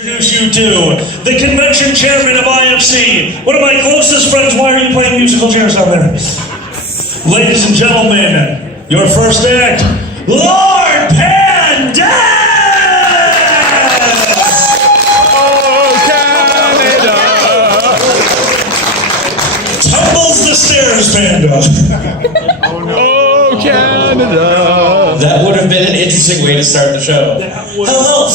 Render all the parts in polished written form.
Introduce you to the convention chairman of IFC, one of my closest friends. Why are you playing musical chairs down there? Ladies and gentlemen, your first act, Lord Pandemic! Oh, Canada! Tumbles the stairs, Panda. Oh, Canada! That would have been an interesting way to start the show. Hello!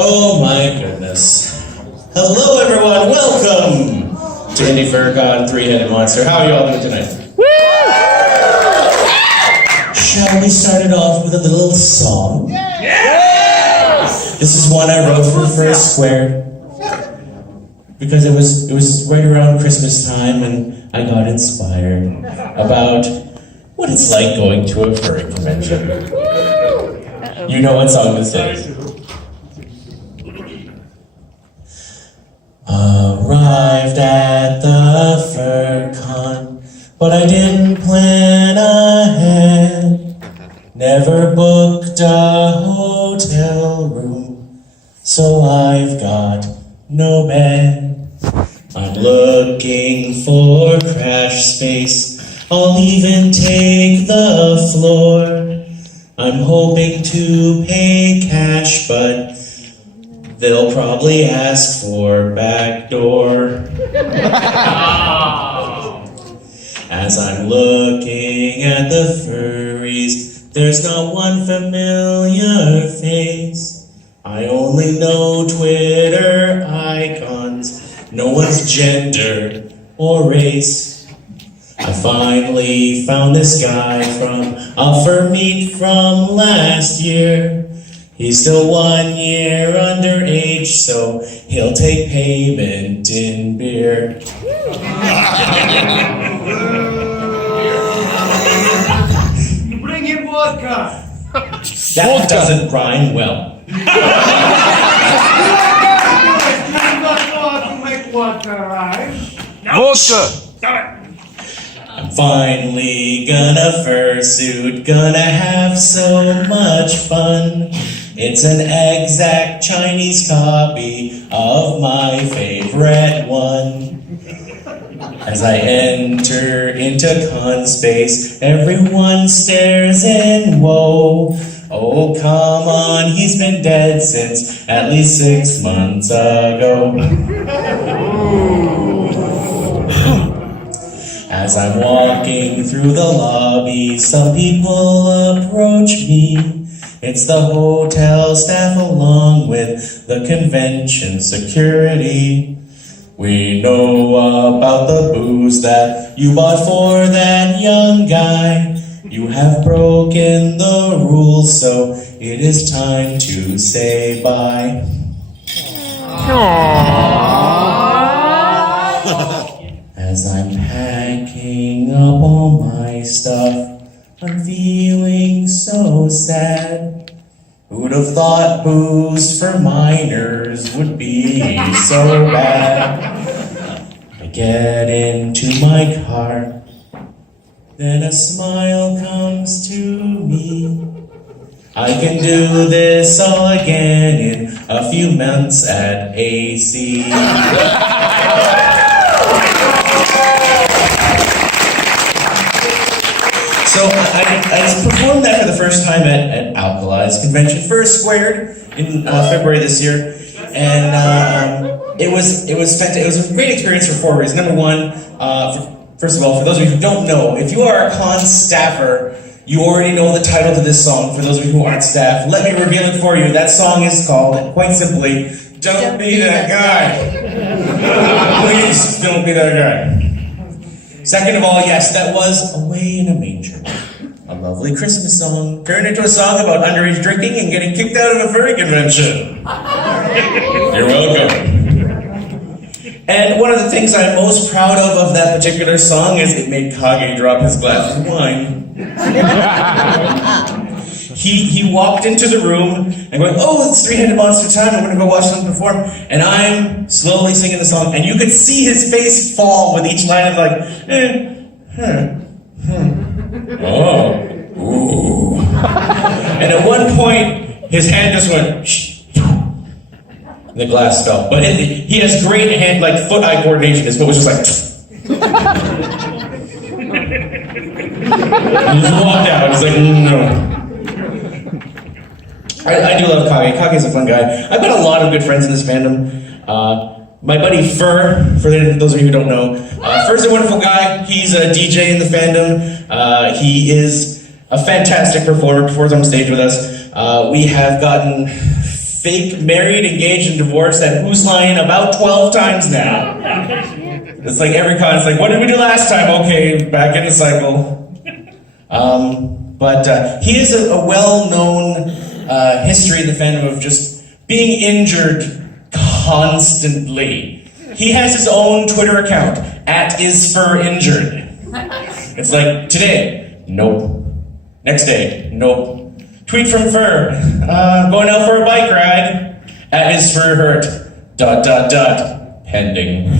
Oh my goodness. Hello everyone, welcome to Indie Furcon Three-Headed Monster. How are you all doing tonight? Woo! Shall we start it off with a little song? Yes! This is one I wrote for the first square. Because it was right around Christmas time and I got inspired about what it's like going to a furry convention. You know what song this is. Arrived at the FurCon, but I didn't plan ahead. Never booked a hotel room, so I've got no bed. I'm looking for crash space, I'll even take the floor. I'm hoping to pay cash, but they'll probably ask for backdoor. As I'm looking at the furries, there's not one familiar face. I only know Twitter icons, no one's gender or race. I finally found this guy from Offer Meet from last year. He's still 1 year underage, so he'll take payment in beer. Bring in vodka. That doesn't rhyme well. You got to make vodka, right? Vodka! I'm finally gonna fursuit, gonna have so much fun. It's an exact Chinese copy of my favorite one. As I enter into con space, everyone stares in woe. Oh, come on, he's been dead since at least 6 months ago. As I'm walking through the lobby, some people approach me. It's the hotel staff along with the convention security. We know about the booze that you bought for that young guy. You have broken the rules, so it is time to say bye. As I'm packing up all my stuff, I'm feeling so sad. Who'd have thought booze for minors would be so bad? I get into my car, then a smile comes to me. I can do this all again in a few months at AC. So I performed that for the first time at Alkali's convention, first squared in February this year, and it was fantastic. It was a great experience for 4 reasons. Number one, first of all, for those of you who don't know, if you are a con staffer, you already know the title to this song. For those of you who aren't staff, let me reveal it for you. That song is called, quite simply, "Don't Be That Guy." Please don't be that guy. Second of all, yes, that was "Away in a Manger," a lovely Christmas song turned into a song about underage drinking and getting kicked out of a furry convention. You're welcome. And one of the things I'm most proud of that particular song is it made Kage drop his glass of wine. He walked into the room and going, "Oh, it's Three-Headed Monster time, I'm gonna go watch them perform." And I'm slowly singing the song, and you could see his face fall with each line of like, oh, ooh. And at one point, his hand just went, shh. the glass fell. But he has great hand, like foot-eye coordination. His foot was just like. He just walked out. He's like, no. I do love Kage. Kage's a fun guy. I've got a lot of good friends in this fandom. My buddy Fur, for those of you who don't know, Fur's a wonderful guy. He's a DJ in the fandom. He is a fantastic performer, performs on stage with us. We have gotten fake married, engaged, and divorced at Who's Lying about 12 times now. It's like every con, it's like, what did we do last time? Okay, back in the cycle. But he is a well-known history in the fandom of just being injured constantly. He has his own Twitter account, @isfurinjured. It's like, today, nope. Next day, nope. Tweet from Fur, going out for a bike ride, @isfurhurt, ... pending.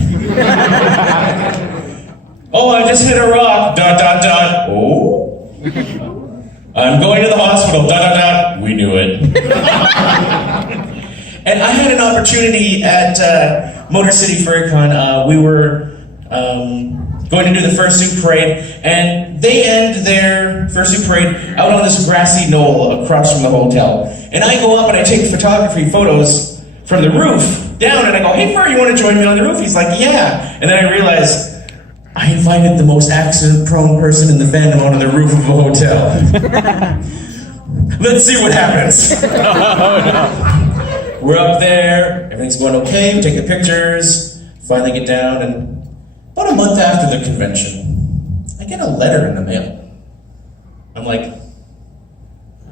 Oh, I just hit a rock, ... oh. I'm going to the hospital, ... we knew it. And I had an opportunity at Motor City FurryCon. We were going to do the fursuit parade, and they end their fursuit parade out on this grassy knoll across from the hotel. And I go up and I take photography photos from the roof down, and I go, hey Fur, you want to join me on the roof? He's like, yeah. And then I realized, I invited the most accident-prone person in the fandom onto the roof of a hotel. Let's see what happens. Oh, no. We're up there, everything's going okay, we take the pictures, finally get down, and about a month after the convention, I get a letter in the mail. I'm like,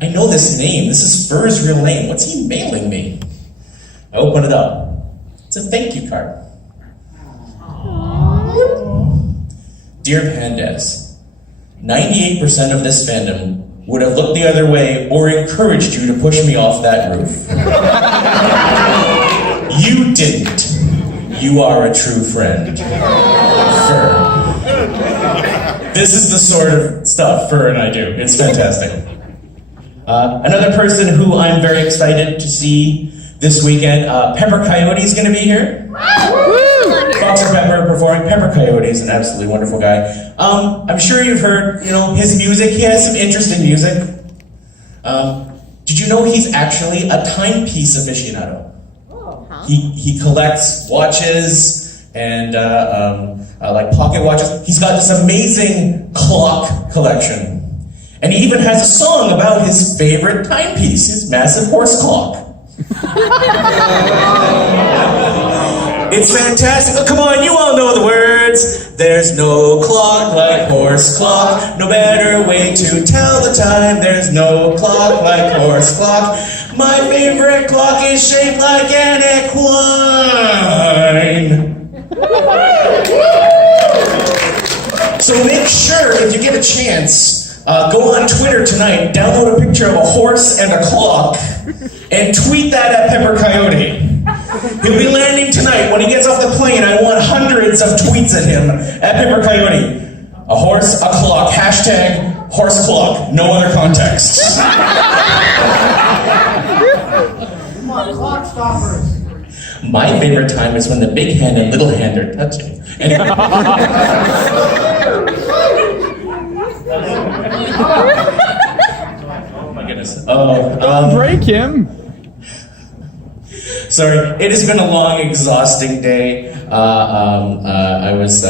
I know this name, this is Fur's real name, what's he mailing me? I open it up, it's a thank you card. Dear Pandas, 98% of this fandom would have looked the other way or encouraged you to push me off that roof. You didn't. You are a true friend. Fur. This is the sort of stuff Fur and I do. It's fantastic. Another person who I'm very excited to see this weekend, Pepper Coyote is going to be here. Fox and Pepper performing. Pepper Coyote is an absolutely wonderful guy. I'm sure you've heard, his music. He has some interest in music. Did you know he's actually a timepiece aficionado? He collects watches and like pocket watches. He's got this amazing clock collection. And he even has a song about his favorite timepiece, his massive horse clock. It's fantastic. Oh, come on, you all know the words. There's no clock like horse clock. No better way to tell the time. There's no clock like horse clock. My favorite clock is shaped like an equine. So make sure, if you get a chance, go on Twitter tonight, download a picture of a horse and a clock, and tweet that at Pepper Coyote. He'll be landing tonight. When he gets off the plane, I want hundreds of tweets at him, at Pepper Coyote. A horse, a clock, hashtag horse clock, no other context. Come on, clock stoppers. My favorite time is when the big hand and little hand are touching. Anyway. Oh my goodness. Don't break him. Sorry, it has been a long, exhausting day. I was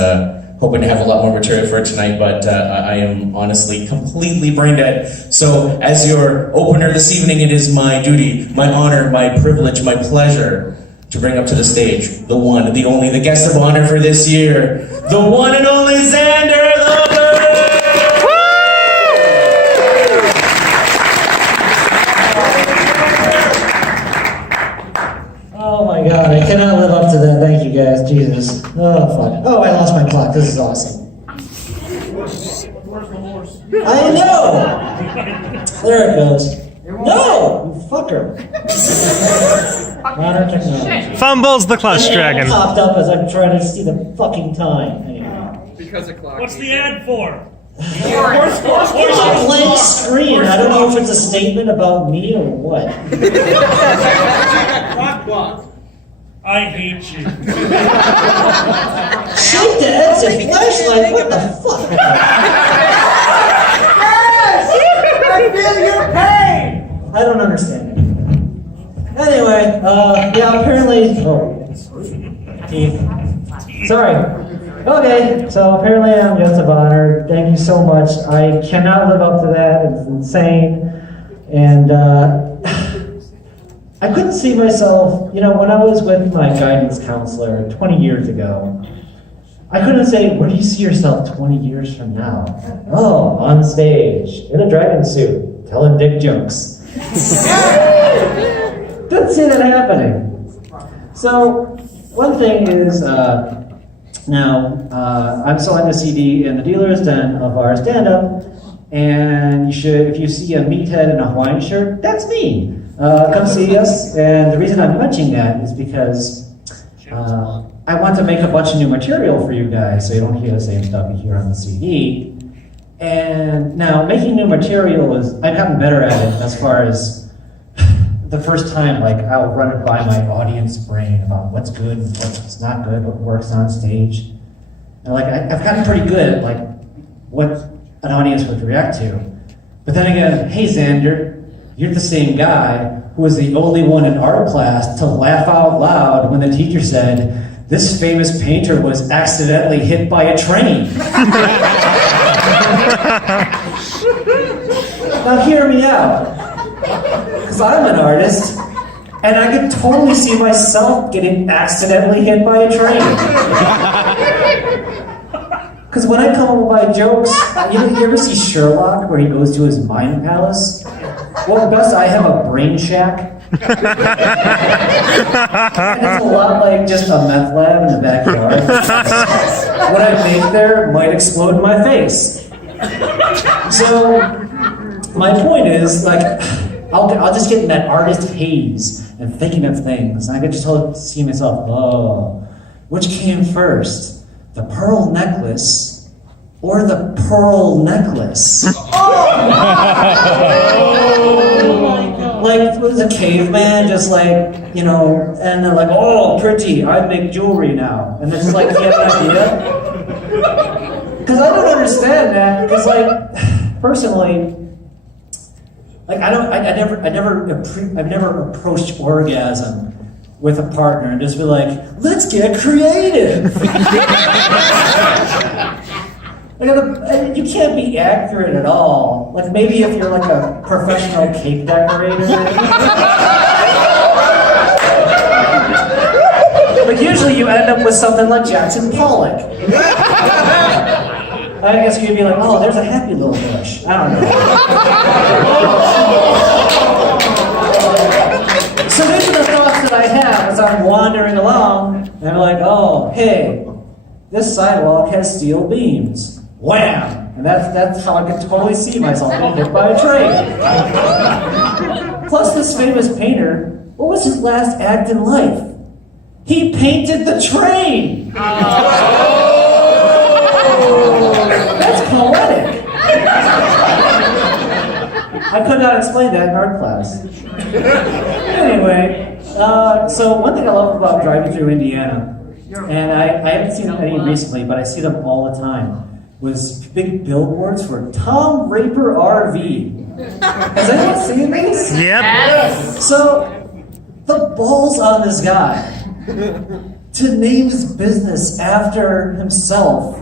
hoping to have a lot more material for tonight, but I am honestly completely brain dead. So, as your opener this evening, it is my duty, my honor, my privilege, my pleasure to bring up to the stage the one, the only, the guest of honor for this year, the one and only Xander Lover! Oh my god, I cannot live up to that. Thank you guys, Jesus. Oh fuck. Oh, I lost my clock. This is awesome. I know! There it goes. No! You fucker. Modern technology. Fumbles the clutch dragon. Popped up as I'm trying to see the fucking time. Anyway. Because of clock. What's the ad for? It's a blank screen. I don't know if it's a statement about me or what. I hate you. Shake the exit flashlight. What the fuck? I feel your pain! I don't understand it. Anyway, yeah, apparently. Oh, teeth. Sorry. Okay, so apparently I'm guest of honor. Thank you so much. I cannot live up to that. It's insane. And I couldn't see myself, you know, when I was with my guidance counselor 20 years ago, I couldn't say, where do you see yourself 20 years from now? Oh, on stage, in a dragon suit, telling dick jokes. Didn't see that happening. So, one thing is, now, I'm selling a CD in the dealer's den of our stand-up, and you should, if you see a meathead in a Hawaiian shirt, that's me. Come see us, and the reason I'm mentioning that is because I want to make a bunch of new material for you guys, so you don't hear the same stuff you hear on the CD. And now, making new material is, I've gotten better at it as far as the first time, like, I'll run it by my audience brain about what's good, what's not good, what works on stage. And like, I've gotten pretty good at like what an audience would react to. But then again, hey Xander, you're the same guy who was the only one in art class to laugh out loud when the teacher said, this famous painter was accidentally hit by a train. Now hear me out. Because I'm an artist, and I could totally see myself getting accidentally hit by a train. Because when I come up with my jokes, you ever see Sherlock where he goes to his mind palace? Well, best I have a brain shack. And it's a lot like just a meth lab in the backyard. What I make there might explode in my face. So, my point is, like, I'll just get in that artist haze and thinking of things, and I could just see myself, oh, which came first? The pearl necklace or the pearl necklace? Like, it was a caveman, just like, you know, and they're like, oh, pretty, I make jewelry now. And it's just like, you have an idea? Because I don't understand that, because, like, personally, like, I've never approached orgasm with a partner and just be like, let's get creative. Like, you can't be accurate at all. Like, maybe if you're like a professional cake decorator. But usually you end up with something like Jackson Pollock. I guess you'd be like, oh, there's a happy little bush. I don't know. So these are the thoughts that I have as I'm wandering along, and I'm like, oh, hey, this sidewalk has steel beams. Wham! And that's how I can totally see myself being hit by a train. Plus, this famous painter, what was his last act in life? He painted the train! That's poetic. I could not explain that in art class. Anyway, so one thing I love about driving through Indiana, and I haven't seen any recently, but I see them all the time, was big billboards for Tom Raper RV. Has anyone seen these? Yep. So, the balls on this guy to name his business after himself,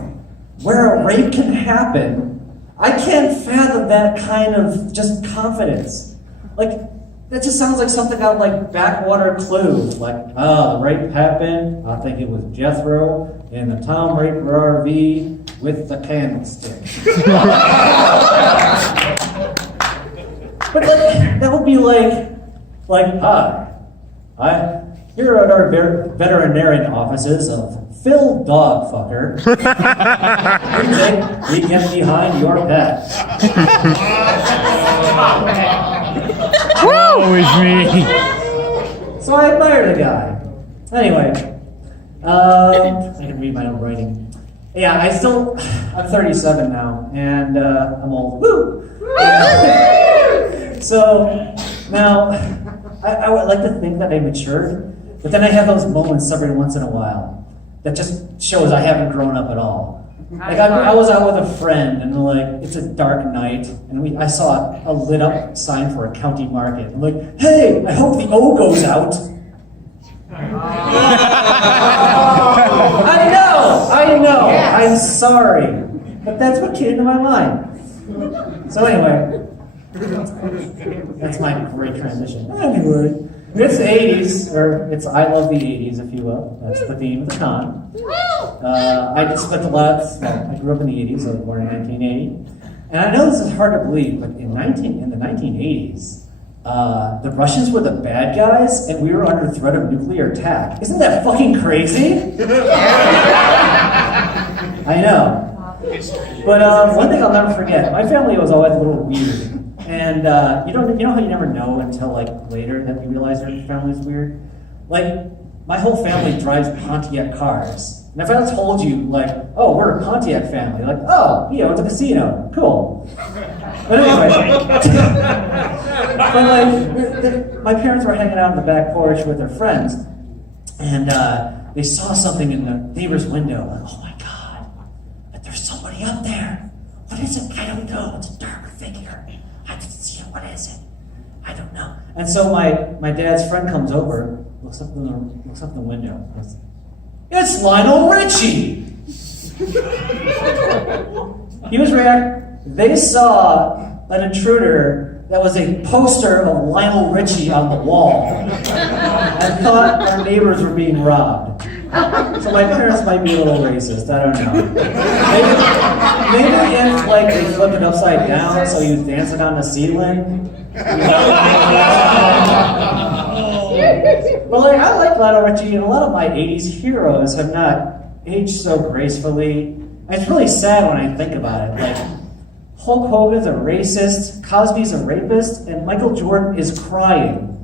where a rape can happen. I can't fathom that kind of just confidence. Like, that just sounds like something out of like Backwater Clue. Like, the rape happened. I think it was Jethro in the Tom Raper RV with the candlestick. But that would be like, hi, here at our veterinarian offices of Phil Dogfucker, we get behind your pet. Woe is me. So I admire the guy. Anyway, I can read my own writing. Yeah, I'm 37 now, and I'm old. Woo! So, now, I would like to think that I matured, But then I have those moments every once in a while that just shows I haven't grown up at all. Like I was out with a friend, and like it's a dark night, and I saw a lit up sign for a county market. I'm like, hey, I hope the O goes out. I know, I'm sorry, but that's what came to my mind. So anyway, that's my great transition. Anyway, it's the 80s, or it's I love the 80s, if you will. That's the theme of the con. I just spent a lot, well, I grew up in the 80s, I was born in 1980. And I know this is hard to believe, but in the 1980s, the Russians were the bad guys, and we were under threat of nuclear attack. Isn't that fucking crazy? I know. But one thing I'll never forget, my family was always a little weird. And you know how you never know until like later that you realize your family's weird? Like, my whole family drives Pontiac cars. And if I told you, like, oh, we're a Pontiac family, like, oh, you know, it's a casino, cool. But anyway, but like, my parents were hanging out on the back porch with their friends, and they saw something in the neighbor's window. Like, oh my God, like, there's somebody up there. What is it? I don't know. It's a dark figure. I didn't see it. What is it? I don't know. And so my dad's friend comes over, looks up the window. Goes, it's Lionel Richie. He was they saw an intruder that was a poster of Lionel Richie on the wall and thought our neighbors were being robbed. So my parents might be a little racist, I don't know. Maybe if like they flipped it upside down so he was dancing on the ceiling. But like, I like Lionel Richie, and a lot of my 80s heroes have not aged so gracefully. It's really sad when I think about it. Like, Hulk Hogan's a racist, Cosby's a rapist, and Michael Jordan is crying.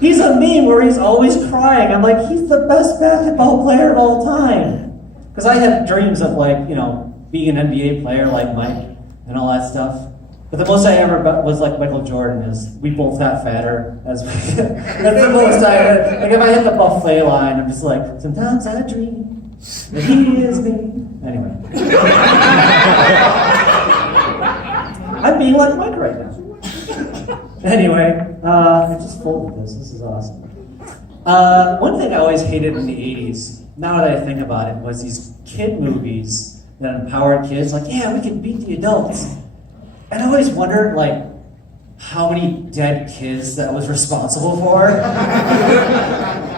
He's a meme where he's always crying. I'm like, he's the best basketball player of all time. Because I had dreams of like, you know, being an NBA player like Mike and all that stuff. But the most I ever was like Michael Jordan is we both got fatter. That's the most I had. Like if I hit the buffet line, I'm just like, sometimes I dream that he is me. Anyway. I'm being like Mike right now. Anyway, I just folded this. This is awesome. One thing I always hated in the 80s, now that I think about it, was these kid movies that empowered kids. Like, yeah, we can beat the adults. And I always wondered, like, how many dead kids that was responsible for.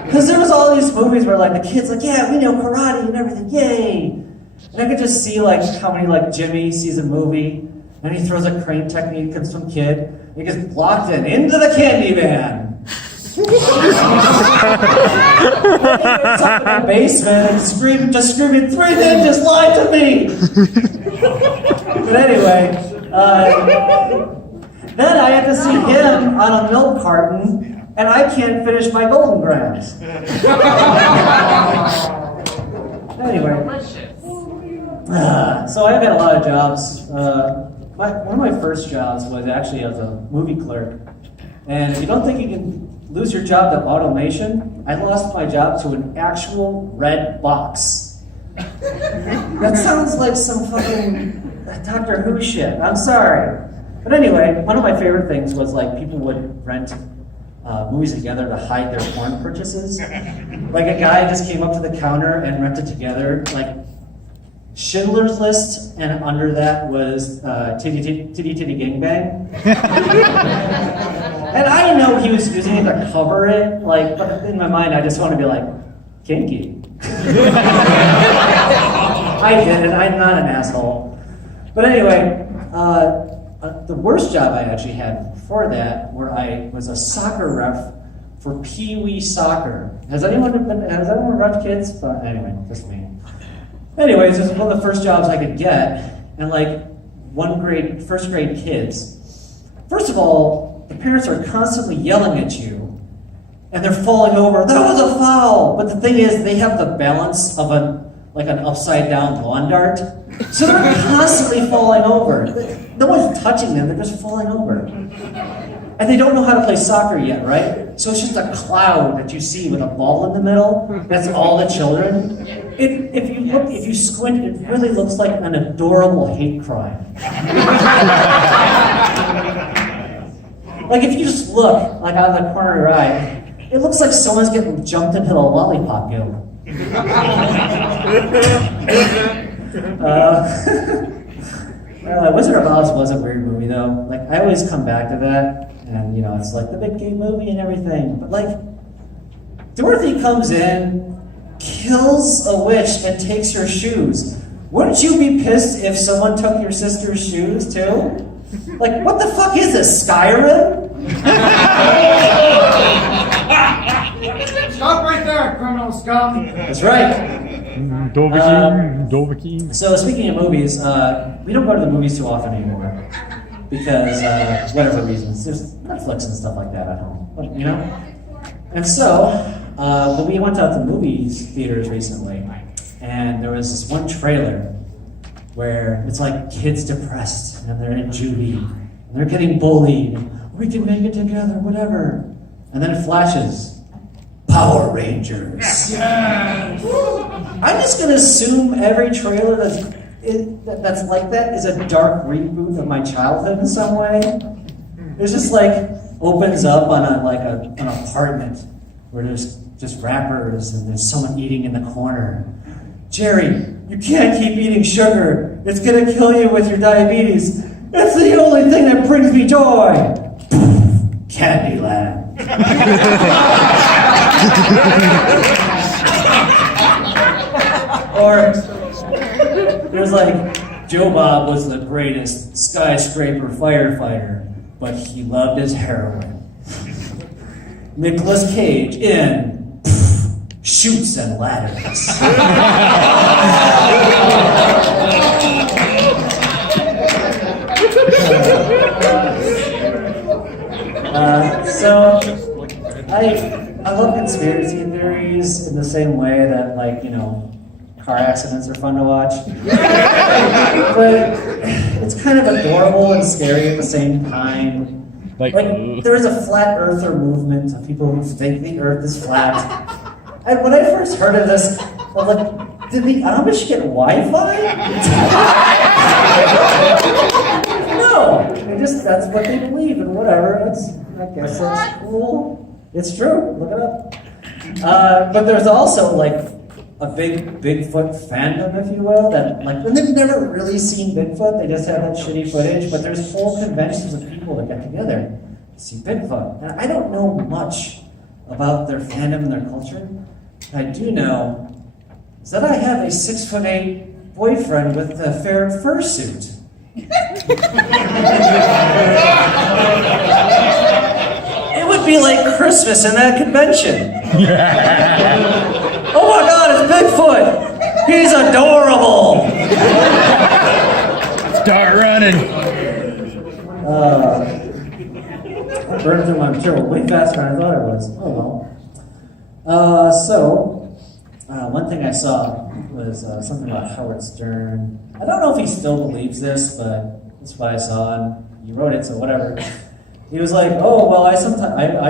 Because there was all these movies where, like, the kids, like, yeah, we know karate and everything, yay! And I could just see, like, how many, like, Jimmy sees a movie, and he throws a crane technique at some kid, and he gets blocked in into the candy van. It's up in the basement and screaming, 3 ninjas lied to me! But anyway, then I had to see him on a milk carton, and I can't finish my golden grams. Anyway, so I've had a lot of jobs. One of my first jobs was actually as a movie clerk. And if you don't think you can lose your job to automation, I lost my job to an actual red box. That sounds like some fucking Doctor Who shit. I'm sorry. But anyway, one of my favorite things was like people would rent movies together to hide their porn purchases. Like a guy just came up to the counter and rented together like Schindler's List, and under that was Titty Gangbang. And I know he was using it to cover it, like, but in my mind I just want to be like, kinky. I get it, I'm not an asshole. But anyway, the worst job I actually had before that, where I was a soccer ref for Pee Wee soccer. Has anyone run kids? But anyway, just me. Anyways, this was one of the first jobs I could get, and like first grade kids. First of all, the parents are constantly yelling at you, and they're falling over. That was a foul. But the thing is, they have the balance of an upside down lawn dart, so they're constantly falling over. No one's touching them; they're just falling over. And they don't know how to play soccer yet, right? So it's just a cloud that you see with a ball in the middle. That's all the children. If you squint, it really looks like an adorable hate crime. Like if you just look, like out of the corner of your eye, it looks like someone's getting jumped into the lollipop guild. Wizard of Oz was a weird movie though. Like I always come back to that, and you know it's like the big gay movie and everything. But like Dorothy comes in, kills a witch, and takes her shoes. Wouldn't you be pissed if someone took your sister's shoes too? Like what the fuck is this, Skyrim? Stop right there, criminal scum. That's right. Dovahkiin. So speaking of movies, we don't go to the movies too often anymore because whatever reasons, there's Netflix and stuff like that at home, you know. And so, but we went out to movies theaters recently, and there was this one trailer where it's like kids depressed and they're in juvie and they're getting bullied. We can make it together, whatever. And then it flashes. Power Rangers. Yes. I'm just gonna assume every trailer that's like that is a dark reboot of my childhood in some way. It's just like opens up on an apartment where there's just rappers and there's someone eating in the corner. Jerry, you can't keep eating sugar. It's gonna kill you with your diabetes. It's the only thing that brings me joy. Candyland. Or there's like, Joe Bob was the greatest skyscraper firefighter, but he loved his heroin. Nicolas Cage in Shoots and Ladders. So I love conspiracy theories in the same way that, like, you know, car accidents are fun to watch. But it's kind of adorable and scary at the same time. Like there is a flat earther movement of people who think the earth is flat. And when I first heard of this, I was like, did the Amish get Wi-Fi? No, that's what they believe and whatever. I guess that's cool. It's true. Look it up. But there's also like a big Bigfoot fandom, if you will, that like, and they've never really seen Bigfoot. They just have that shitty footage. But there's whole conventions of people that get together to see Bigfoot. And I don't know much about their fandom and their culture. What I do know is that I have a 6'8" boyfriend with a ferret fursuit. It would be like Christmas in that convention. Oh my God, it's Bigfoot! He's adorable! Start running. I burned through my material way faster than I thought it was. Oh well. One thing I saw was something about Howard Stern. I don't know if he still believes this, but that's what I saw, and he wrote it, so whatever. He was like, oh, well, I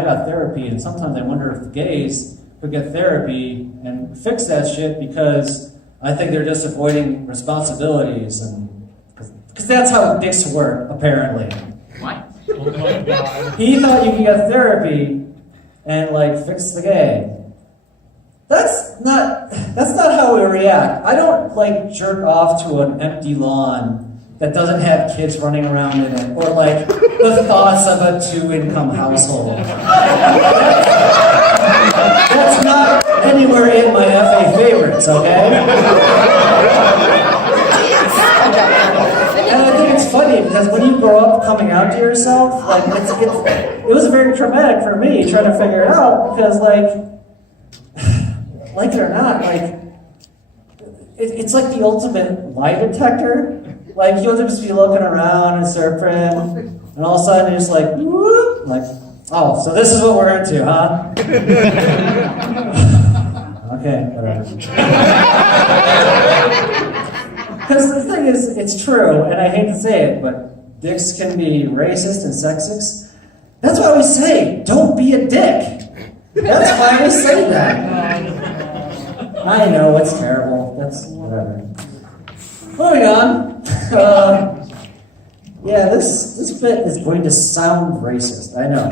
got therapy, and sometimes I wonder if gays could get therapy and fix that shit because I think they're just avoiding responsibilities, and because that's how dicks work, apparently. What? Oh my God. He thought you could get therapy and like fix the gay. That's not how we react. I don't like jerk off to an empty lawn that doesn't have kids running around in it, or like the thoughts of a 2-income household. That's not anywhere in my FA favorites, okay? And I think it's funny because when you grow up coming out to yourself, like it was very traumatic for me trying to figure it out because like it or not, like it's like the ultimate lie detector. Like you'll just be looking around and surfing, and all of a sudden you're just like, whoop, like, oh, so this is what we're into, huh? Okay, whatever. Because the thing is, it's true, and I hate to say it, but dicks can be racist and sexist. That's why we say, don't be a dick. That's why we say that. I know, it's terrible. That's whatever. Moving on. Yeah, this bit is going to sound racist. I know.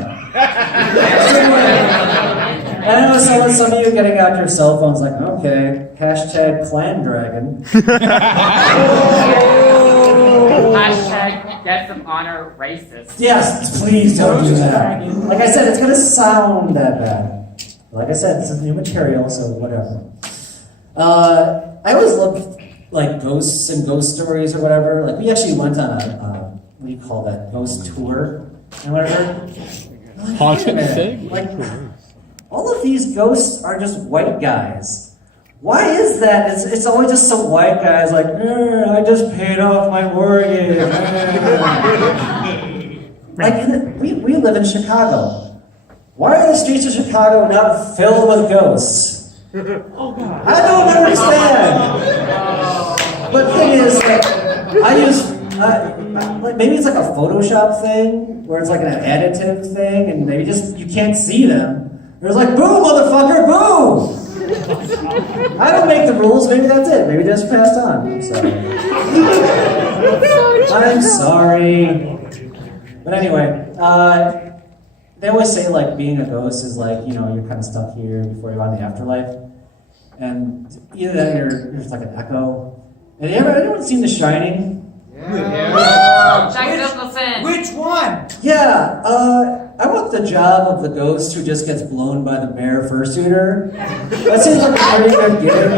I know some of you getting out your cell phones like, okay, hashtag clan dragon. Hashtag death of honor racist. Yes, please don't do that. Like I said, it's going to sound that bad. Like I said, this is new material, so whatever. I always love like ghosts and ghost stories or whatever. Like we actually went on a what do you call that, ghost tour and whatever. Like, Haunted wait a thing? minute. Like all of these ghosts are just white guys. Why is that? It's always just some white guys like, I just paid off my mortgage. Like we live in Chicago. Why are the streets of Chicago not filled with ghosts? Oh God. I don't understand. But the thing is, like, like maybe it's like a Photoshop thing, where it's like an additive thing, and maybe just you can't see them. There's like, boo, motherfucker, boo! I don't make the rules, maybe that's it. Maybe just passed on. I'm sorry. But anyway, they always say like being a ghost is like, you know, you're kind of stuck here before you're on the afterlife. And either that or you're just like an echo. And anyone seen The Shining? Yeah. Jack Nicholson. Which one? Yeah, I want the job of the ghost who just gets blown by the bear fursuiter. That seems like a pretty good gig.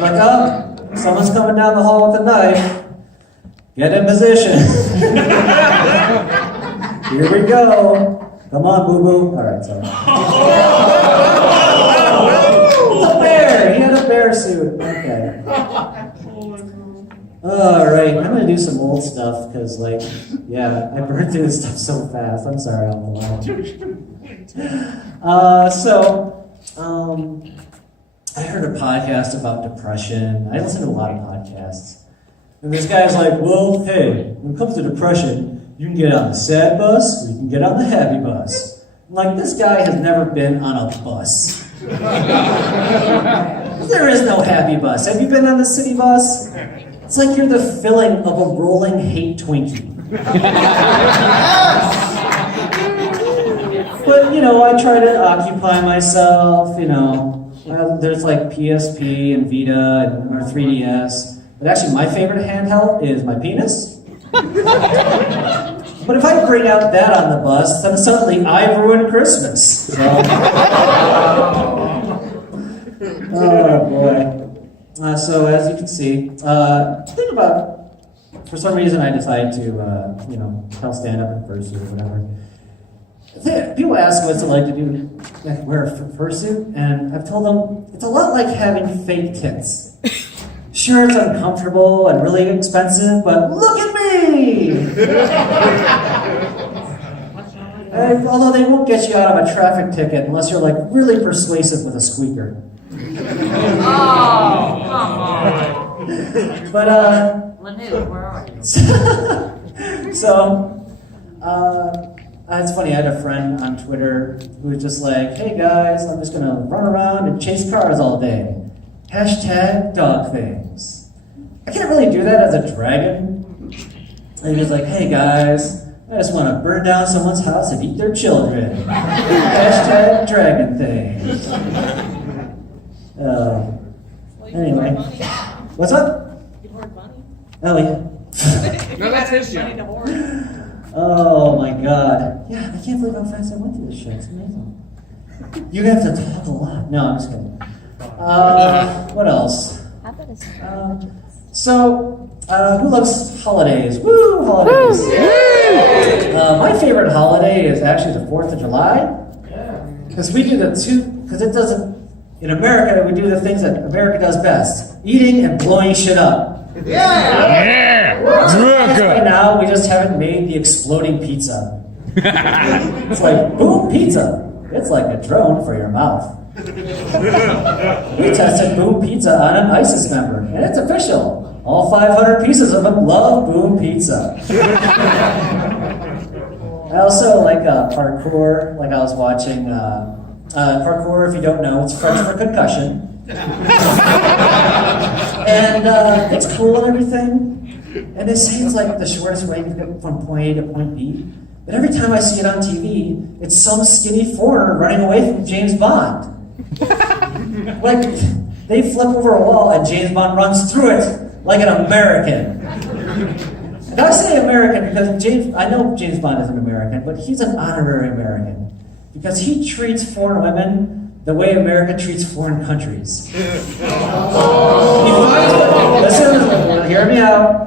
Like, oh, someone's coming down the hall with a knife. Get in position. Here we go. Come on, boo-boo. All right, sorry. It's a bear. He had a bear suit. Okay. All right, I'm gonna do some old stuff because, like, yeah, I burned through this stuff so fast. I'm sorry, I'm alive. I heard a podcast about depression. I listen to a lot of podcasts, and this guy's like, "Well, hey, when it comes to depression, you can get on the sad bus or you can get on the happy bus." I'm like, this guy has never been on a bus. There is no happy bus. Have you been on the city bus? It's like you're the filling of a rolling hate Twinkie. But, you know, I try to occupy myself, you know. There's like PSP and Vita and or 3DS. But actually, my favorite handheld is my penis. But if I bring out that on the bus, then suddenly I've ruined Christmas. So. Oh, boy. So as you can see, think about, for some reason I decided to, you know, tell stand-up in fursuit or whatever. People ask what's it like to do, like, wear a fursuit, and I've told them it's a lot like having fake tits. Sure, it's uncomfortable and really expensive, but look at me! Although they won't get you out of a traffic ticket unless you're like really persuasive with a squeaker. Oh, come on. But, Lanu, where are you? It's funny, I had a friend on Twitter who was just like, hey guys, I'm just gonna run around and chase cars all day. Hashtag dog things. I can't really do that as a dragon. And he was like, hey guys, I just want to burn down someone's house and eat their children. Hashtag dragon things. Anyway. What's up? You hoard money? Oh, yeah. No, that's his job. Money to hoard. Oh my god. Yeah, I can't believe how fast I went through this shit. It's amazing. You have to talk a lot. No, I'm just kidding. What else? Who loves holidays? Woo, holidays. My favorite holiday is actually the 4th of July. Because we do in America, we do the things that America does best. Eating and blowing shit up. Yeah! Right now, we just haven't made the exploding pizza. It's like, boom, pizza. It's like a drone for your mouth. We tested Boom Pizza on an ISIS member, and it's official. All 500 pieces of them love Boom Pizza. I also like parkour. Like I was watching parkour. If you don't know, it's French for concussion. And it's cool and everything. And they say it's like the shortest way to get from point A to point B. But every time I see it on TV, it's some skinny foreigner running away from James Bond. Like, they flip over a wall and James Bond runs through it like an American. And I say American because I know James Bond is an American, but he's an honorary American. Because he treats foreign women the way America treats foreign countries. He finds one, listen, hear me out.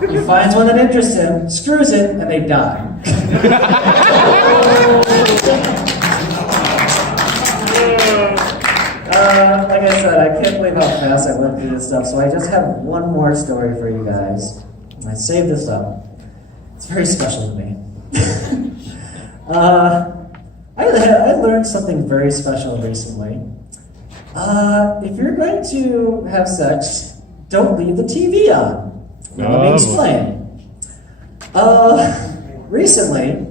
He finds one that interests him, screws it, and they die. Like I said, I can't believe how fast I went through this stuff, so I just have one more story for you guys. I saved this up. It's very special to me. I learned something very special recently. If you're going to have sex, don't leave the TV on. Now, let me explain. Recently,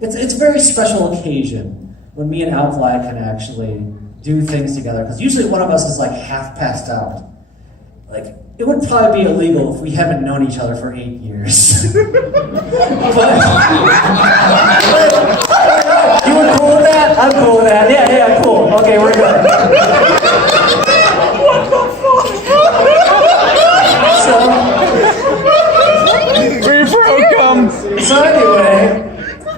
it's a very special occasion when me and Alply can actually do things together. Because usually one of us is like half passed out. Like, it would probably be illegal if we haven't known each other for 8 years. But, you were cool with that? I'm cool with that. Yeah, cool. Okay, we're good. What the fuck? So anyway,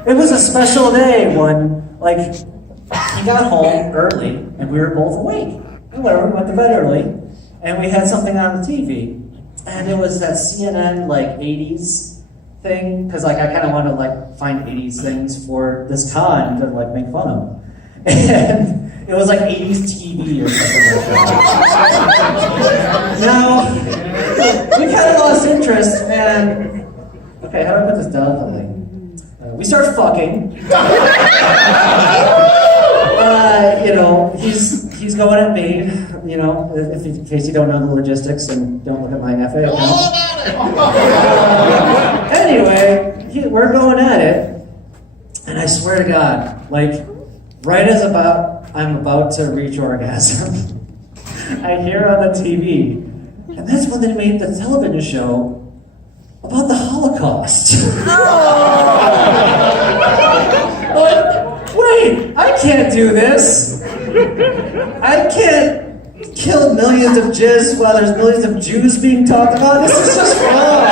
it was a special day when, like, he got home early and we were both awake. And whatever, we went to bed early and we had something on the TV. And it was that CNN, like, 80s thing, because, like, I kind of wanted to, like, find 80s things for this con to, like, make fun of. And it was, like, 80s TV or something like that. Now, we kind of lost interest and... Okay, how do I put this delicately? We start fucking. He's going at me. In case you don't know the logistics and don't look at my FA account. Anyway, we're going at it, and I swear to God, like right as I'm about to reach orgasm, I hear on the TV, and that's when they made the television show about the Holocaust. Like, wait, I can't do this. I can't kill millions of jizz while there's millions of Jews being talked about. This is just wrong.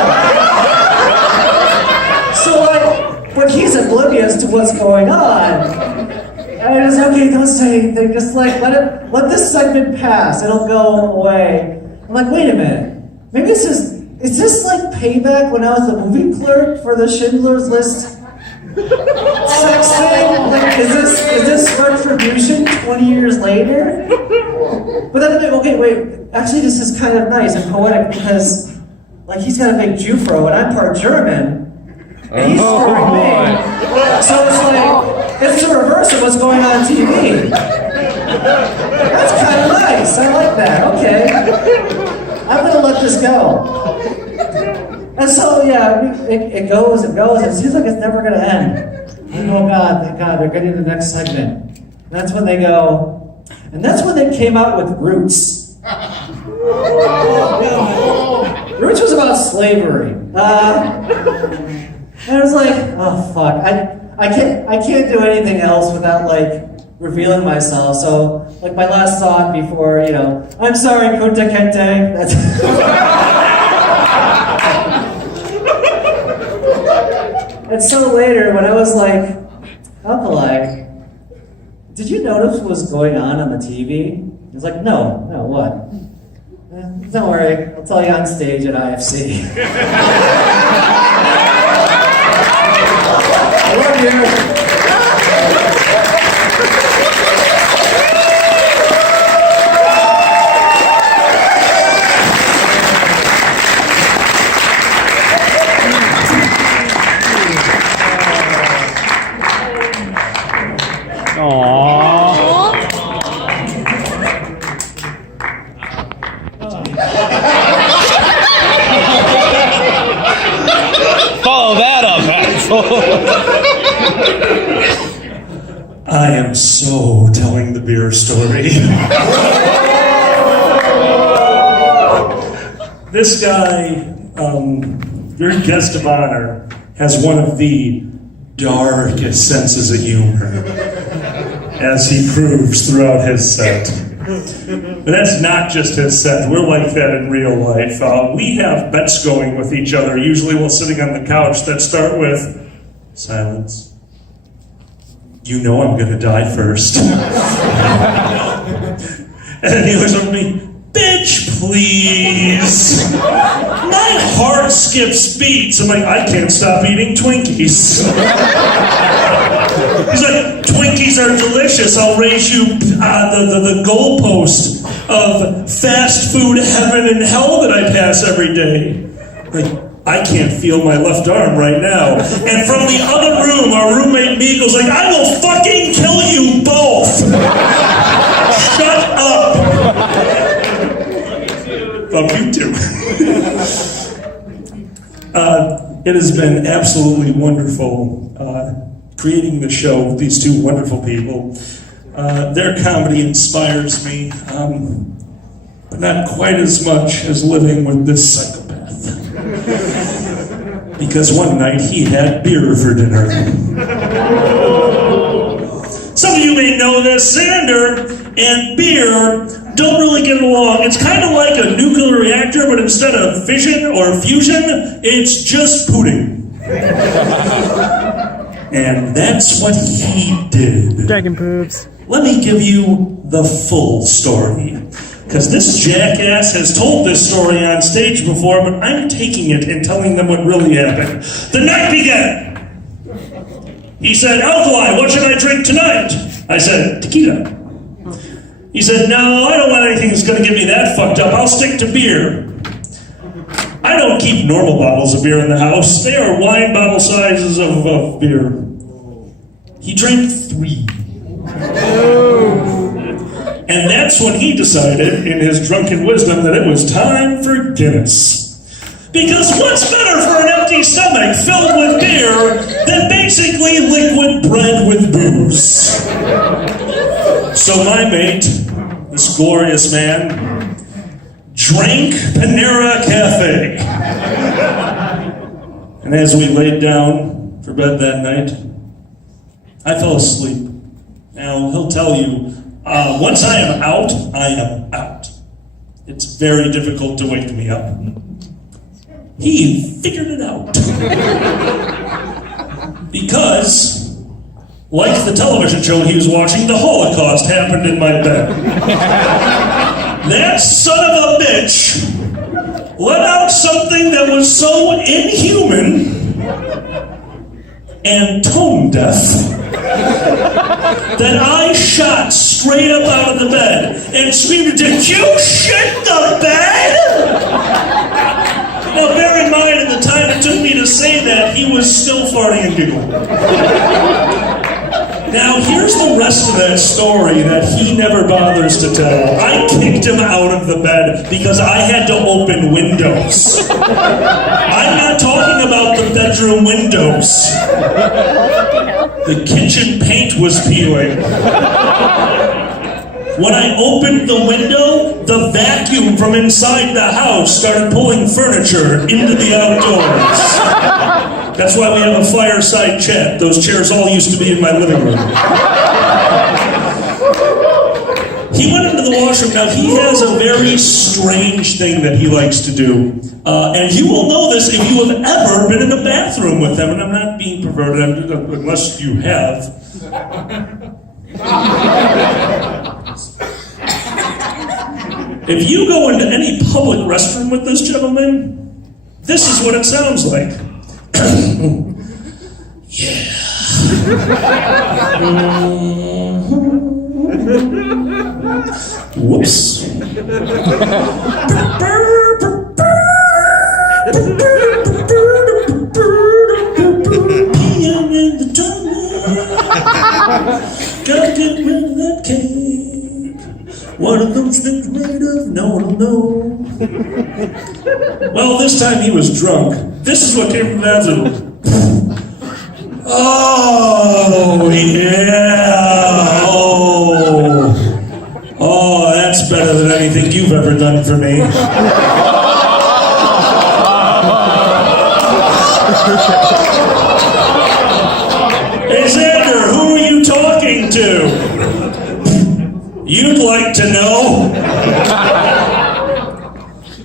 So, like, but he's oblivious to what's going on. And I just, okay, don't say anything. Just like, let this segment pass. It'll go away. I'm like, wait a minute. Maybe is this like payback when I was the movie clerk for the Schindler's List sex thing? Like, is this retribution 20 years later? But then, okay, wait. Actually, this is kind of nice and poetic because, like, he's got a big Jufro and I'm part German, and he's screwing me. So it's like, it's the reverse of what's going on TV. That's kind of nice. I like that. Okay. I'm gonna let this go. And so, yeah, it goes and goes. It seems like it's never gonna end. And oh God, thank God, they're getting to the next segment. And that's when they go, and that's when they came out with Roots. Roots was about slavery. And I was like, oh fuck, I can't do anything else without like revealing myself. So, like my last thought before, I'm sorry, Kunta Kente. And so later, when I was like, Alkali, did you notice what was going on the TV? He was like, no, what? Don't worry, I'll tell you on stage at IFC. I love you. Follow that up. I am so telling the beer story. This guy, your guest of honor, has one of the darkest senses of humor, as he proves throughout his set. But that's not just his set. We're like that in real life. We have bets going with each other, usually while sitting on the couch, that start with silence. You know I'm gonna die first. And then he looks over at me, bitch, please. My heart skips beats. I'm like, I can't stop eating Twinkies. He's like, Twinkies are delicious. I'll raise you the goalpost of fast food heaven and hell that I pass every day. Like, I can't feel my left arm right now. And from the other room, our roommate me goes like, I will fucking kill you both. Shut up. Fuck you too. It has been absolutely wonderful creating the show with these two wonderful people. Their comedy inspires me, but not quite as much as living with this psychopath. Because one night he had beer for dinner. Some of you may know this, Xander and beer don't really get along. It's kind of like a nuclear reactor, but instead of fission or fusion, it's just pudding. And that's what he did. Dragon poops. Let me give you the full story. Because this jackass has told this story on stage before, but I'm taking it and telling them what really happened. The night began. He said, Alkali, what should I drink tonight? I said, tequila. He said, no, I don't want anything that's going to get me that fucked up. I'll stick to beer. I don't keep normal bottles of beer in the house. They are wine bottle sizes of beer. He drank 3. And that's when he decided, in his drunken wisdom, that it was time for Guinness. Because what's better for an empty stomach filled with beer than basically liquid bread with booze? So my mate, this glorious man, drank Panera Cafe. And as we laid down for bed that night, I fell asleep. Now, he'll tell you, once I am out, I am out. It's very difficult to wake me up. He figured it out. Because, like the television show he was watching, the Holocaust happened in my bed. That son of a bitch let out something that was so inhuman and tone deaf that I shot straight up out of the bed and screamed, did you shit the bed? Now bear in mind, at the time it took me to say that, he was still farting and giggling. Now here's the rest of that story that he never bothers to tell. I kicked him out of the bed because I had to open windows. I'm not talking about the bedroom windows. The kitchen paint was peeling. When I opened the window, the vacuum from inside the house started pulling furniture into the outdoors. That's why we have a fireside chat. Those chairs all used to be in my living room. He went into the washroom. Now, he has a very strange thing that he likes to do. And you will know this if you have ever been in a bathroom with him. And I'm not being perverted, unless you have. If you go into any public restroom with this gentleman, this is what it sounds like. Yeah. Whoops. Peeing in the toilet. Gotta get rid of that cake. What are those things made of? No one will know. Well, this time he was drunk. This is what came from the bathroom. Oh, yeah. anything you've ever done for me. Hey, Xander, who are you talking to? You'd like to know?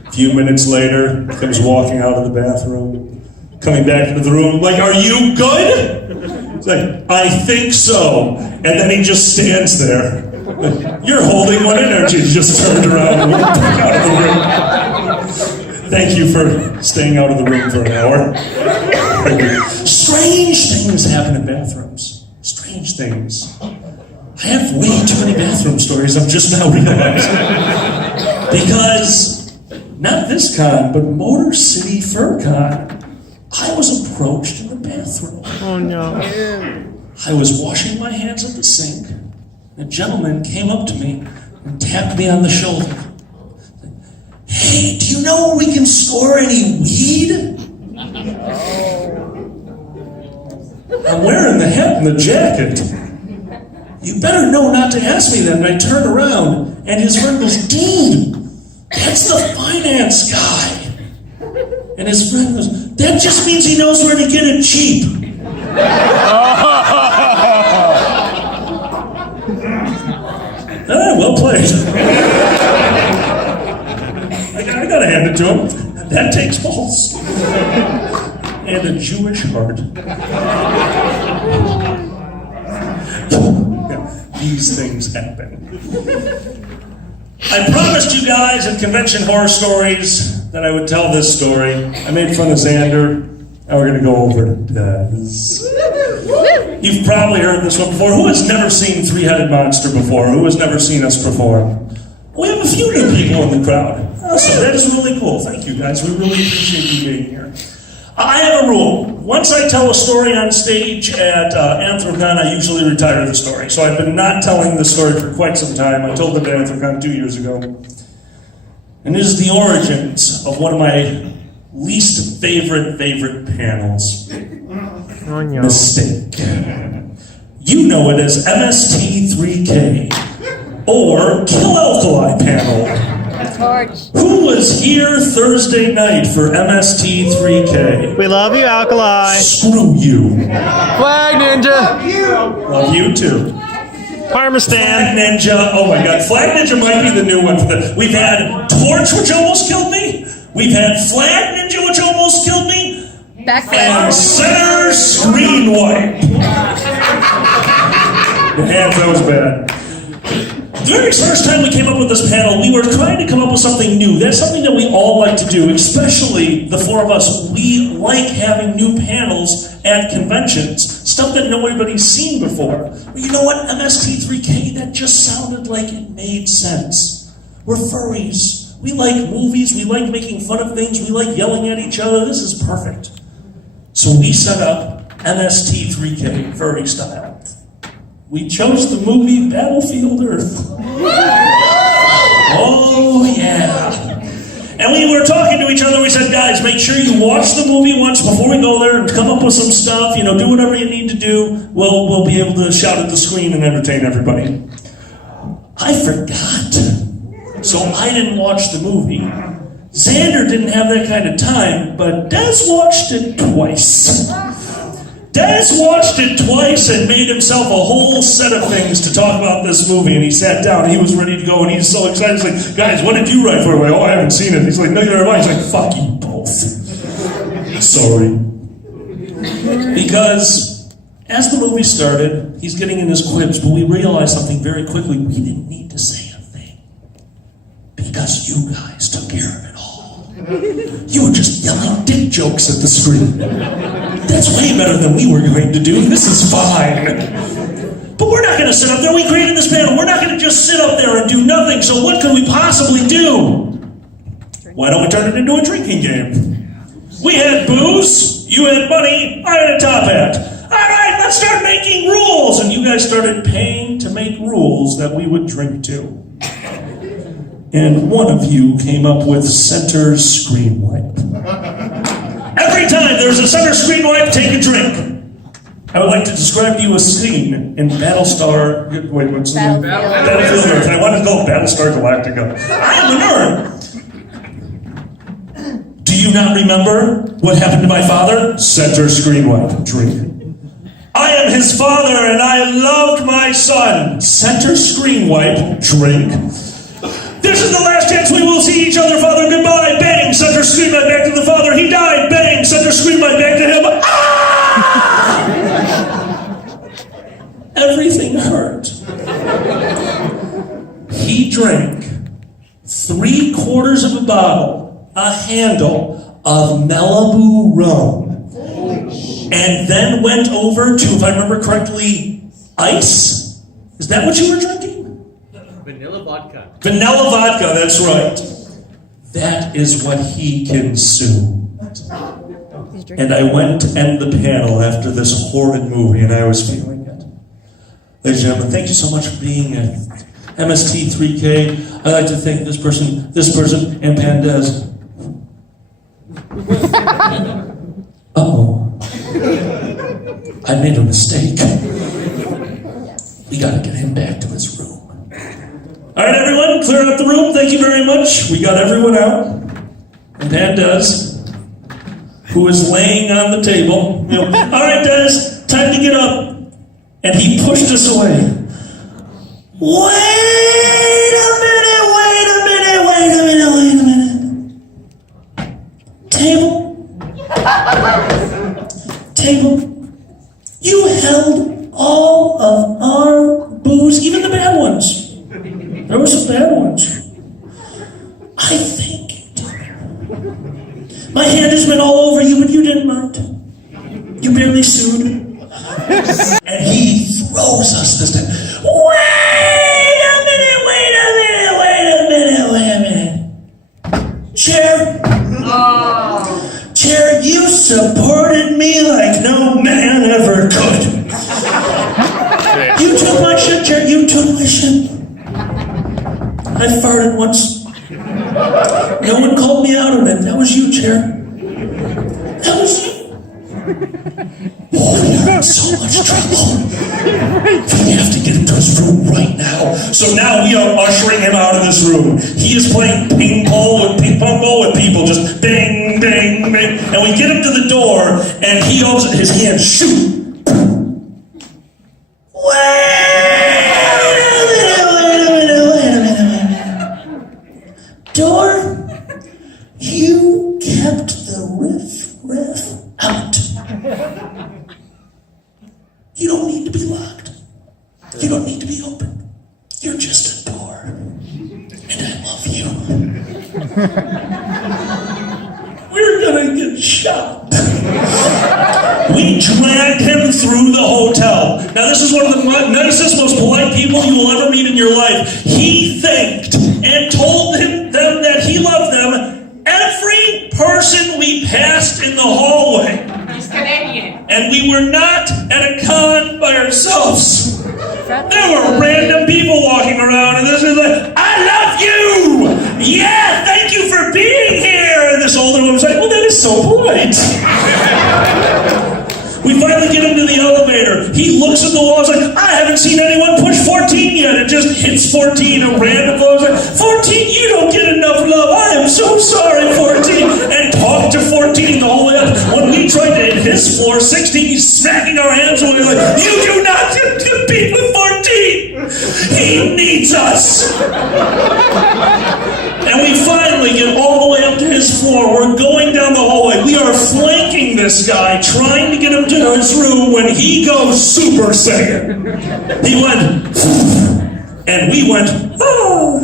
A few minutes later, comes walking out of the bathroom, coming back into the room, like, are you good? It's like, I think so. And then he just stands there. You're holding one energy. Just turned around and went back out of the room. Thank you for staying out of the room for an hour. Strange things happen in bathrooms. Strange things. I have way too many bathroom stories I'm just now realizing. Because, not this con, but Motor City Fur Con, I was approached in the bathroom. Oh no. I was washing my hands at the sink. A gentleman came up to me and tapped me on the shoulder. Hey, do you know where we can score any weed? I'm wearing the hat and the jacket. You better know not to ask me that. And I turned around, and his friend goes, dude, that's the finance guy. And his friend goes, that just means he knows where to get it cheap. Well played. I gotta hand it to him. That takes balls. And a Jewish heart. These things happen. I promised you guys at Convention Horror Stories that I would tell this story. I made fun of Xander. Now we're gonna go over to Dez. You've probably heard this one before. Who has never seen Three-Headed Monster before? Who has never seen us perform? We have a few new people in the crowd. Awesome, that is really cool. Thank you guys, we really appreciate you being here. I have a rule. Once I tell a story on stage at Anthrocon, I usually retire the story. So I've been not telling the story for quite some time. I told it at Anthrocon 2 years ago. And it is the origins of one of my least favorite panels. Oh no. Mistake. You know it as MST3K or Kill Alkali panel. Who was here Thursday night for MST3K? We love you, Alkali. Screw you. Flag Ninja. Love you too. Parmesan. Flag Ninja. Oh my god. Flag Ninja might be the new one. We've had Torch, which almost killed me. We've had Flag Ninja, which almost killed me. And Center Screen Wipe. The hands, that was bad. The very first time we came up with this panel, we were trying to come up with something new. That's something that we all like to do, especially the four of us. We like having new panels at conventions, stuff that nobody's seen before. But you know what, MST3K, that just sounded like it made sense. We're furries. We like movies, we like making fun of things, we like yelling at each other. This is perfect. So we set up MST3K, furry style. We chose the movie Battlefield Earth. Oh, yeah. And we were talking to each other, we said, guys, make sure you watch the movie once before we go there and come up with some stuff, do whatever you need to do. We'll be able to shout at the screen and entertain everybody. I forgot. So I didn't watch the movie. Xander didn't have that kind of time, but Dez watched it twice. Dez watched it twice and made himself a whole set of things to talk about this movie, and he sat down, and he was ready to go, and he's so excited. He's like, guys, what did you write for it? Like, oh, I haven't seen it. He's like, neither have I. He's like, fuck you both. Sorry. Because as the movie started, he's getting in his quips, but we realized something very quickly. We didn't need to say a thing. Because you guys took care of it all. You were just yelling dick jokes at the screen. That's way better than we were going to do. This is fine. But we're not going to sit up there. We created this panel. We're not going to just sit up there and do nothing. So what could we possibly do? Why don't we turn it into a drinking game? We had booze. You had money. I had a top hat. All right, let's start making rules. And you guys started paying to make rules that we would drink to. And one of you came up with center screen wipe. Every time there's a center screen wipe, take a drink. I would like to describe to you a scene in Battlestar. Wait, what's the name? Battlefield Earth. I wanted to call it Battlestar Galactica. I am a nerd. Do you not remember what happened to my father? Center screen wipe. Drink. I am his father and I loved my son. Center screen wipe. Drink. This is the last chance we will see each other, father. Goodbye. Bang. Center screen wipe back to the father. He died. Bang. Center screen wipe back to him. Ah! Everything hurt. He drank 3/4 of a bottle, a handle of Malibu rum, and then went over to, if I remember correctly, ice? Is that what you were drinking? Vanilla vodka. Vanilla vodka, that's right. That is what he consumed. And I went to end the panel after this horrid movie, and I was feeling it. Ladies and gentlemen, thank you so much for being at MST3K. I'd like to thank this person, and Pandez. Uh-oh. I made a mistake. We gotta get him back to his room. All right, everyone, clear out the room. Thank you very much. We got everyone out. And Pandez, who is laying on the table. You know, all right, Des, time to get up. And he pushed us away. Wait a minute. Table. You held all of our booze, even the bad ones. There were some bad ones. I think you did. My hand has been all over you, but you didn't mind. You barely sued. And he throws us this time. Wait a minute. Chair. Chair, you supported me like no man ever could. You took my shit, Chair. You took my shit. I farted once. No one called me out on it. That was you, Chair. That was you. Oh, we are in so much trouble. We have to get him to his room right now. So now we are ushering him out of this room. He is playing ping pong with people, just bang, bang, bang. And we get him to the door, and he opens his hand, shoot. Wait a minute. Door, you kept the riff out. You don't need to be locked. You don't need to be open. You're just a door. And I love you. We're gonna get shot. We dragged him through the hotel. Now this is one of the nicest, most polite people you will ever meet in your life. He thanked and told them that he loved them. Every person we passed in the hallway. He's Canadian. And we were not at a con by ourselves. There were random people walking around, and this is like, I love you! Yeah, thank you for being here! And this older woman was like, well, that is so polite. We finally get him to the elevator. He looks at the wall, he's like, I haven't seen anyone push 14 yet. It just hits 14, a random voice like, 14, you don't get enough love. I am so sorry, 14. And talked to 14 the whole way up. When we tried to hit his floor, 16, he's smacking our hands away like, you do not compete with 14. He needs us. And we finally get all the way up to his floor. We're going down the hallway. We are flanking this guy, trying to get him to his room when he goes Super Saiyan. He went, and we went, oh.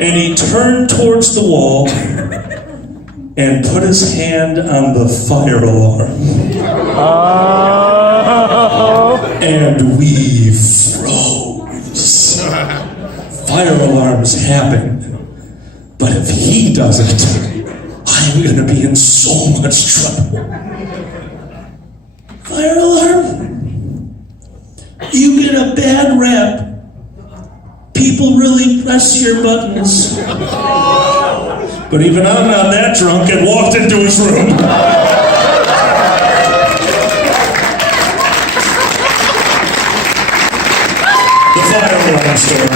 And he turned towards the wall and put his hand on the fire alarm. And we froze. Fire alarms happen. But if he doesn't, I'm going to be in so much trouble. Fire alarm? You get a bad rap. People really press your buttons. But even I'm not that drunk and walked into his room. The fire alarm story.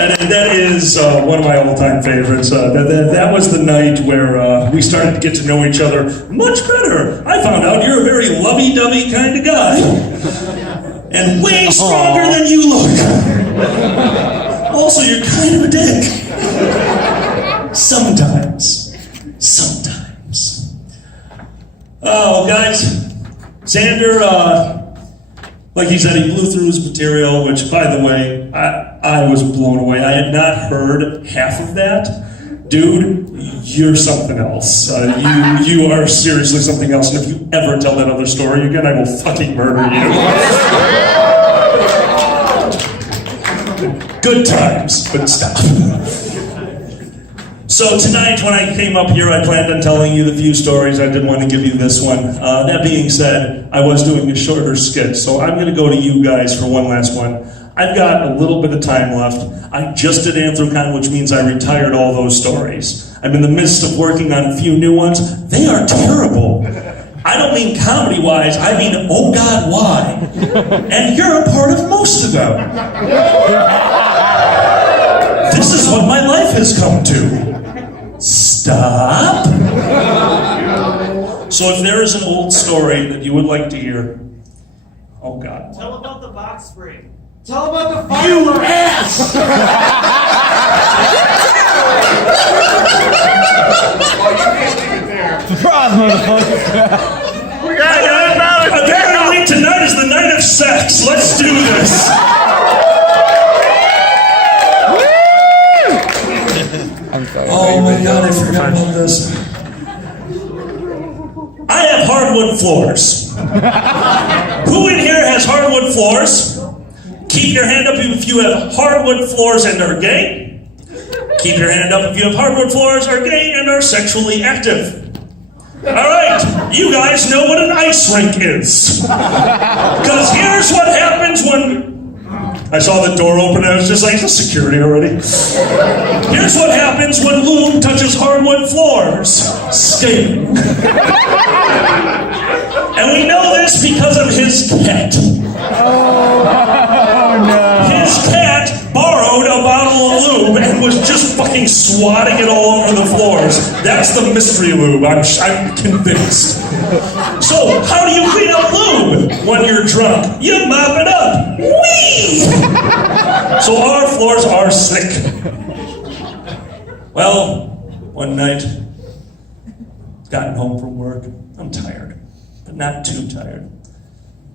And that is one of my all-time favorites. That was the night where we started to get to know each other much better. I found out you're a very lovey-dovey kind of guy. And way stronger than you look. Also, you're kind of a dick. Sometimes. Oh, guys, Xander, like he said, he blew through his material, which, by the way, I was blown away. I had not heard half of that. Dude, you're something else. You are seriously something else, and if you ever tell that other story again, I will fucking murder you. Good times, but stop. So tonight, when I came up here, I planned on telling you the few stories. I didn't want to give you this one. That being said, I was doing a shorter skit, so I'm going to go to you guys for one last one. I've got a little bit of time left. I just did Anthrocon, which means I retired all those stories. I'm in the midst of working on a few new ones. They are terrible. I don't mean comedy-wise, I mean, oh God, why? And you're a part of most of them. This is what my life has come to. Stop. So if there is an old story that you would like to hear, oh God. Tell about the box spring. Tell about the fire. You ass! Surprise, motherfucker! Apparently tonight is the night of sex. Let's do this. Oh my God, I forgot about this. I have hardwood floors. Who in here has hardwood floors? Keep your hand up if you have hardwood floors and are gay. Keep your hand up if you have hardwood floors, are gay, and are sexually active. All right, you guys know what an ice rink is. Because here's what happens when... I saw the door open and I was just like, it's security already. Here's what happens when Lube touches hardwood floors. Skating. And we know this because of his cat. Oh no. His cat borrowed a bottle of lube and was just fucking swatting it all over the floors. That's the mystery lube, I'm convinced. So, how do you clean up lube when you're drunk? You mop it up. Whee! So our floors are slick. Well, one night, gotten home from work. I'm tired, but not too tired.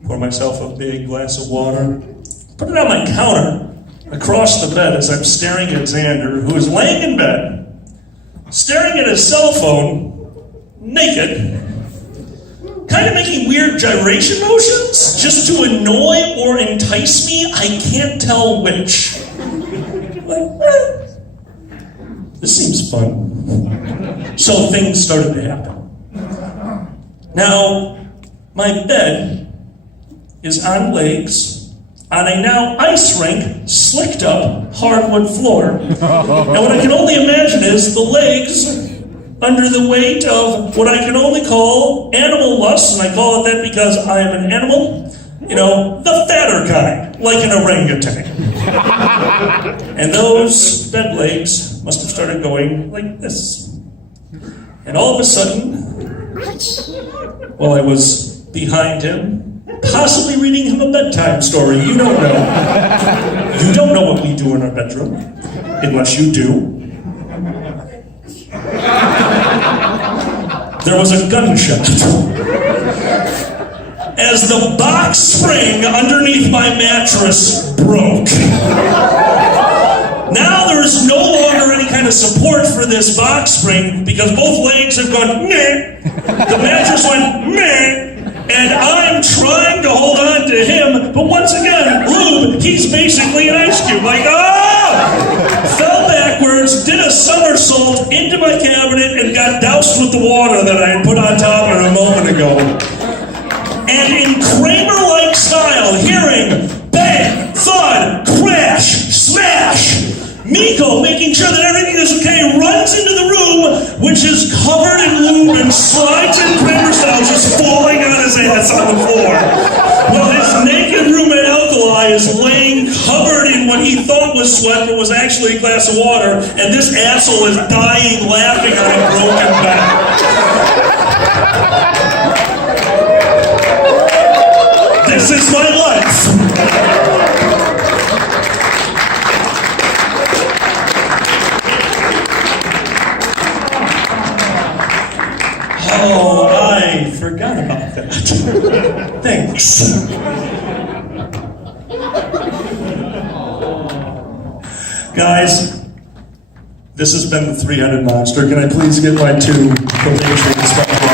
Pour myself a big glass of water, put it on my counter, across the bed as I'm staring at Xander, who is laying in bed, staring at his cell phone, naked, kind of making weird gyration motions, just to annoy or entice me. I can't tell which. Like, this seems fun. So things started to happen. Now, my bed is on legs, on a now ice rink, slicked up hardwood floor. And what I can only imagine is the legs under the weight of what I can only call animal lust, and I call it that because I am an animal, you know, the fatter kind, like an orangutan. And those bed legs must have started going like this. And all of a sudden, while I was behind him, possibly reading him a bedtime story, you don't know. You don't know what we do in our bedroom, unless you do. There was a gunshot as the box spring underneath my mattress broke. Now there is no longer any kind of support for this box spring because both legs have gone meh. The mattress went meh. And I'm trying to hold on to him, but once again, Lube, he's basically an ice cube. Like, fell backwards, did a somersault into my cabinet, and got doused with the water that I had put on top of it a moment ago. And in Kramer-like style, hearing bang, thud, crash, smash, Miko, making sure that everything is okay, runs into the room, which is covered in lube and slides in Kramer style, just falling on his ass on the floor. While his naked roommate Alkali guy is laying covered in what he thought was sweat, but was actually a glass of water, and this asshole is dying laughing on a broken back. This is my life. Oh, I forgot about that. Thanks. Guys, this has been the 300 Monster. Can I please get my two professional